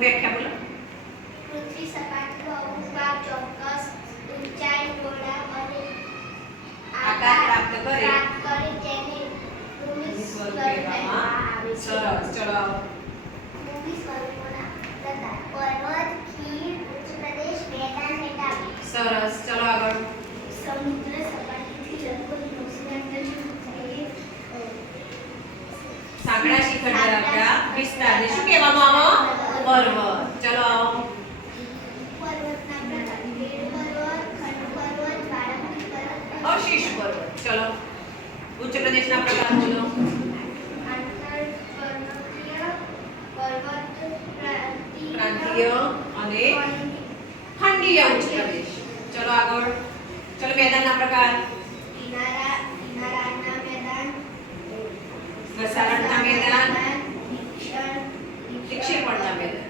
વ્યાખ્યા બોલો. પૃથ્વી સપાટીનો અમુક ભાગ ચોક્કસ ઊંચાઈ, ગોળા અને આકાર પ્રાપ્ત કરે તેને સ્વરૂપ કહેવામાં આવે છે. સરસ. ચલો આવો. ભૂમિ સ્વરૂપોના પ્રકાર: પર્વત, ખીણ, ઉચ્ચ પ્રદેશ, મેદાન, મેદાન. સરસ. ચલો આગળ. સમુદ્ર સપાટીથી લગભગ 900 મીટર સાંકડા શિખર ધરાવતા વિસ્તારને શું કહેવામાં આવે? પર્વત. ચલો આવો. પર્વતના પ્રકાર: ભેદ પર્વત, ખંડ પર્વત, જ્વાળામુખી પર્વત, અશીશ પર્વત. ચલો. ઉચ્ચ પ્રદેશના પ્રકાર બોલો. આંતરપર્વતીય પર્વત, પ્રાંતીય અને ખંડીય ઉચ્ચ પ્રદેશ. ચલો આગળ. ચલો મેદાનના પ્રકાર. કિનારાના મેદાન, ઘસારણના મેદાન, વિક્ષેપણના વિક્ષેપણના મેદાન.